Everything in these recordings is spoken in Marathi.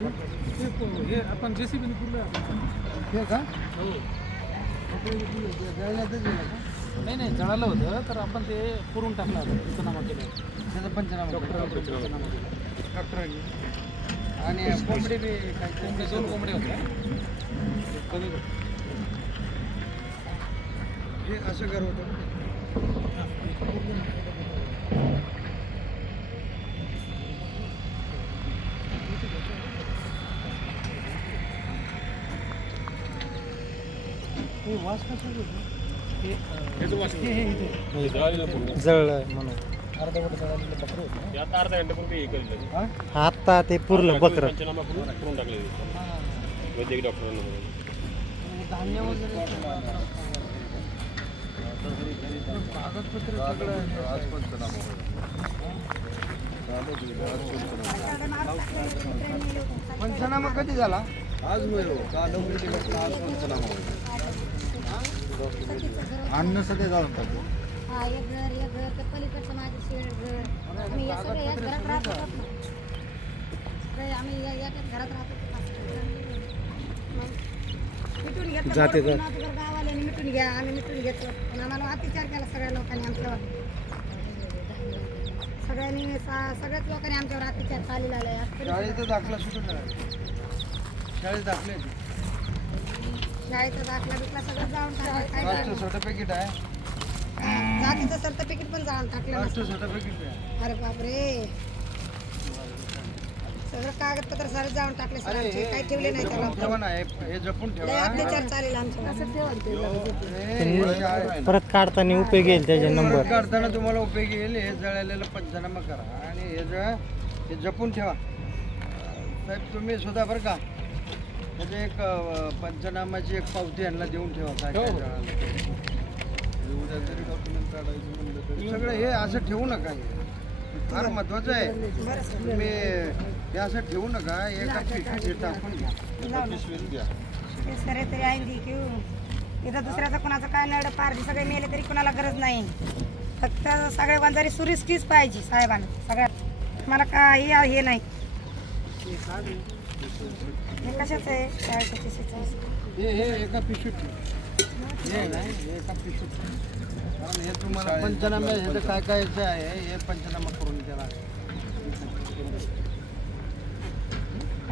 हे आपण आपण हे का? हो. नाही नाही जळालं होतं तर आपण ते पुरून टाकलं होतं पंचनामा केलं त्याचा पंचनामा पंचनामा केला डॉक्टरांनी. आणि कोंबडी बी काय कोंबडी दोन. कोंबड्या होत्या कमी हे असं घर होतं. वास कसं हे हे हे इथे. जळलं म्हणून. अर्धवट जळालेलं बकरं होतं हा? आता ते पुरलं बकरं धान्य वगैरे कागदपत्र सगळं पंचनामा कधी झाला? आज आज पंचनामा अन्न सध्या जाऊन टाकू. हा एक घर एक घर ते पलीकडचं माझं शेड घर. आम्ही हे सगळे याच घरात राहत होतात ना. सगळे आम्ही या याच्याच घरात राहत होतो. मग मिटून घेतलं जाते गावाल्याने मिटून घ्या आम्ही मिटून घेतो. पण आम्हाला अत्याचार केला सगळ्या लोकांनी आमच्यावर. सगळ्यांनी सा- सगळ्याच लोकांनी आमच्यावर अत्याचार चाललेला आहे आज शाळेचा दाखला सुटून शाळेत दाखले शाळेचा दाखला बिकला सगळं जाऊन टाकलं काय कास्ट झालं? सर्टिफिकेट आहे. जातीचं सर्टिफिकेट पण जाऊन टाकलं सर्टिफिकेट आहे. अरे बापरे. सगळं कागदपत्र सारे जाऊन टाकले सर आमचे काही ठेवले नाही त्याला. ठेवा ना हे हे जपून लय ठेवा अत्याचार चालेल हे- हे परत काढताना उपयोग येईल त्याचे नंबर. काढताना तुम्हाला उपयोगी येईल. हे जळालेलं पंचनामा करा. आणि हे जळ हे जपून ठेवा. साहेब तुम्ही सुद्धा बरं का? त्याचे एक अं, पंचनामाची एक पावती यांना देऊन ठेवा काय काय जळालं. सगळं हे असं ठेवू नका हे. फार महत्वाचं आहे. तुम्ही हे असं ठेवू नका एका पिशवीत हे टाकून घ्या. ते सरे तरी आहे की इथं दुसऱ्याचं कोणाचं काय नड पार सगळे मेले तरी कोणाला गरज नाही. फक्त सगळे वंजारी सुरिस्कीच पाहिजे साहेबांना. सगळ्यात मला काही हे नाही. हे कशाचं आहे. हे हे एका पिशवीत ठेव. हे नाही हे एका पिशवीत ठेव. कारण हे तुम्हाला पंचनामे ह्याचं काय काय आहे हे पंचनामा करून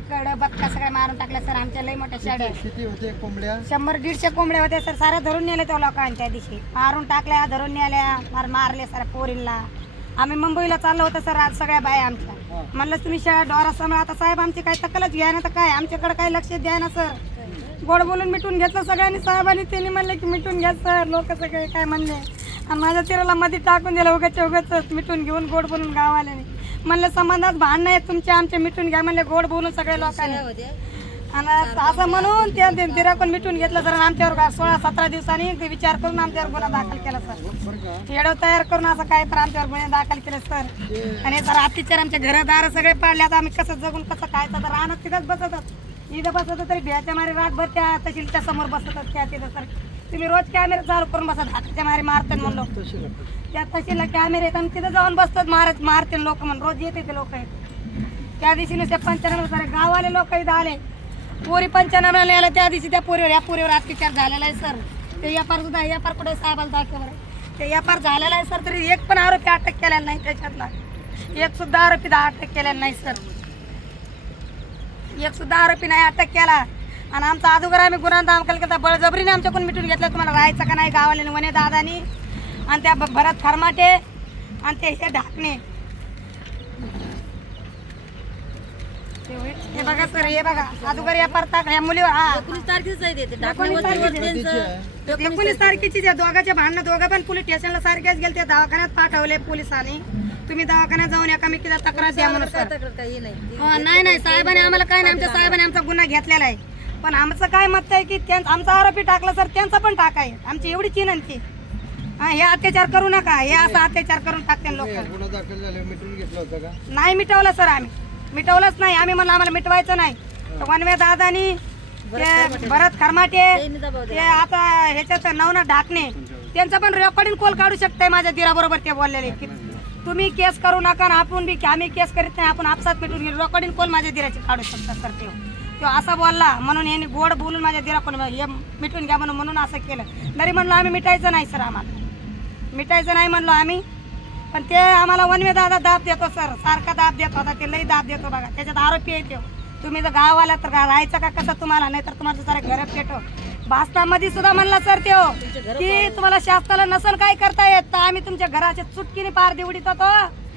सगळ्या मारून टाकल्या सर आमच्या लई मोठ्या शाड्या किती होते कोंबड्या? शंभर दीडशे कोंबड्या होत्या सर साऱ्या धरून नेले त्या लोकांनी त्या दिवशी. मारून टाकल्या धरून नेल्या मार मारले सर पोरींना. आम्ही मुंबईला चाललो होतो सर आज सगळ्या बाया आमच्या. म्हणलं तुम्ही शाळा डोरा समोर आता साहेब आमची काही तकलच घ्या ना तर काय? आमच्याकडे काही लक्ष द्या ना सर. गोड बोलून मिटून घेतलं सगळ्यांनी साहेबांनी त्यांनी म्हणले की मिटून घ्या सर. लोक सगळे काय म्हणले? आणि माझ्या तिराला मध्ये टाकून दिलं उगाच उगाच मिटून घेऊन गोड बोलून गावाल्याने म्हणलं संबंधात भांडणं आहेत तुमचे आमचे मिटून घ्या म्हणले गोड बोलून सगळ्या लोकांनी. आणि असं म्हणून त्या दिराकून मिटून घेतलं सर आमच्यावर सोळा सतरा दिवसांनी ते विचार करून आमच्यावर गुन्हा दाखल केला सर. येडव तयार करून असं काय तर आमच्यावर गुन्हे दाखल केले सर. आणि सर अत्याचार आमच्या घरदार सगळे पाडले. आता आम्ही कसं जगून कसं काय तर आणत तिथंच बसतात इथं बसत तरी भ्याच्या मारे रातभर त्या तहसीलच्या समोर बसतात त्या तिथं सर. तुम्ही रोज कॅमेरा चालू करून बसत हाताच्या मारे मारतात म्हणलो त्या तशीला कॅमेरे आहेत आणि तिथं जाऊन बसतात मारत मारते लोक म्हणून. रोज येते ते लोक आहेत त्या दिवशी नुसते पंचनामे सारे गाववाले लोक इथं आले. पोरी पंचनाम्याला यायला त्या दिवशी त्या पोरीवर या पोरीवर अत्याचार झालेला आहे सर. ते व्यापार सुद्धा व्यापार कुठे साहेबाला दाखव ते व्यापार झालेला आहे सर. तरी एक पण आरोपी अटक केलेला नाही त्याच्यातला. एक सुद्धा आरोपी अटक केलेला नाही सर. एक सुद्धा आरोपी नाही अटक केला. आणि आमचा अगोदर आम्ही गुन्हा दाखल केला बळजबरीने आमच्याकडून मिटून घेतलं. तुम्हाला राहायचं का नाही गावाले वने दादानी. आणि त्या भरत खरमाटे आणि ते हे ढाकणे. हे बघा सर हे बघा. अगोदर या परता ह्या मुलीवर हा. एकोणीस तारखेच एकोणीस तारखेची त्या दोघांचे भांडणं दोघं पण पोलीस स्टेशनला सारखेच गेले ते दवाखान्यात पाठवले पोलिसांनी. तुम्ही दवाखान्यात जाऊन एकामेकीला तक्रार द्या म्हणून सर. हो, नाही नाही साहेबांनी आम्हाला काय नाही आमच्या साहेबांनी आमचा गुन्हा घेतलेला आहे. पण आमचं काय मत आहे की त्यां- आमचा आरोपी टाकला सर त्यांचा पण टाकाय आमची एवढी चिनंती. हा हे अत्याचार करू नका. हे असा अत्याचार करून टाकते लोक. गुन्हा दाखल झाले मिटून घेतलं होतं का? नाही मिटवलं सर आम्ही. मिटवलंच नाही. आम्ही म्हणलं आम्हाला मिटवायचं नाही. तर वनवे दादानी ते भरत खरमाटे ते आता ह्याच्यात नवना ढाकणे त्यांचं पण रेकॉर्डिंग कॉल काढू शकताय माझ्या दिराबरोबर ते बोललेले. की तुम्ही केस करू नका आपण बी आम्ही केस करीत नाही आपण आपसात मिटून गेलो रेकॉर्डिंग कोण माझ्या दिराची काढू शकतात सर ते. तो असा बोलला म्हणून यांनी गोड बोलून माझ्या दिरा कोण हे मिटून घ्या म्हणून म्हणून असं केलं. तरी म्हणलो आम्ही मिटायचं नाही सर आम्हाला. मिटायचं नाही म्हणलो आम्ही. पण ते आम्हाला वनवे दादा दाब देतो सर. सारखा दाब देत होता ते लई दाब देतो बघा. त्याच्यात आरोपी आहे तो. तुम्ही जर गाव आला तर राहायचं का कसं तुम्हाला? नाही तर तुम्हाला सारे घर पेटो भाषणामध्ये सुद्धा म्हणला सर त्यो की तुम्हाला शासनाला नसल काय करता येत? तर आम्ही तुमच्या घराच्या चुटकीने पार दे उडीत होतो.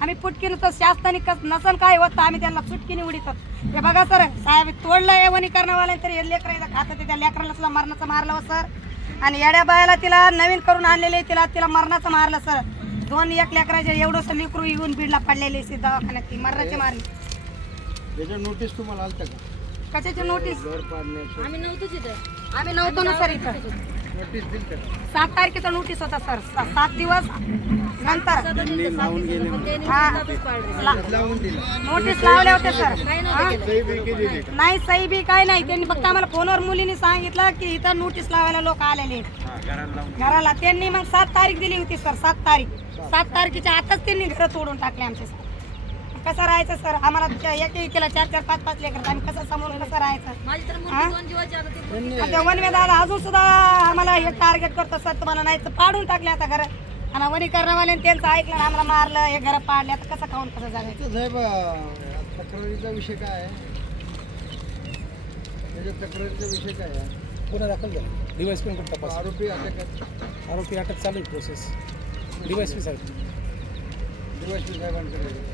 आम्ही पुटकीने तर शासनाने कस नसल काय होत आम्ही त्यांना चुटकीने उडीत होतो. हे बघा सर साहेब तोडलं हे वनीकरणवाल्या तरी हे लेकराचं खातं ते त्या लेकराला सुद्धा मरणाचं मारलं हो सर. आणि येड्या बायाला तिला नवीन करून आणलेले तिला तिला मरणाचं मारलं सर. दोन एक लेकराचे एवढंसं लेकरू येऊन बीडला पडलेले सी दवाखान्यात ती मरणाची मारली. याच्या नोटीस तुम्हाला आलतं का? कशाची नोटीस घर पाडण्याची. आम्ही नव्हतो ना सर इथं. सात तारखेचा नोटीस होता सर सात दिवस नंतर. हा. नोटीस लावले होते सर? नाही सही बी काय नाही त्यांनी फक्त आम्हाला फोनवर मुलीने सांगितलं की इथं नोटीस लावायला लोक आलेले. घराला. त्यांनी मग सात तारीख दिली होती सर सात तारीख. सात तारखेच्या आताच त्यांनी घर तोडून टाकले आमचे सर कसं राहायचं सर? आम्हाला त्या एक एक केला चार चार पाच पाच लेकर आम्ही कसं समोरून कसं राहायचं? आता वनवे दादा अजून सुद्धा आम्हाला हे टार्गेट करतो सर. तुम्हाला नाही तर पाडून टाकले आता घर. आणि वनीकरणवाल्याने त्यांचं ऐकलं आणि आम्हाला मारलं हे घर पाडले. आता कसं खाऊन कसं साहेब अं, तक्रारीचा विषय काय आहे? तक्रारीचा विषय काय आहे? गुन्हा दाखल झाला. डीवायस पण तपास. आरोपी अटक आहेत आरोपी अटक चालू आहे प्रोसेस डीवायस पी साहेब. डीवायसपी साहेबांकडे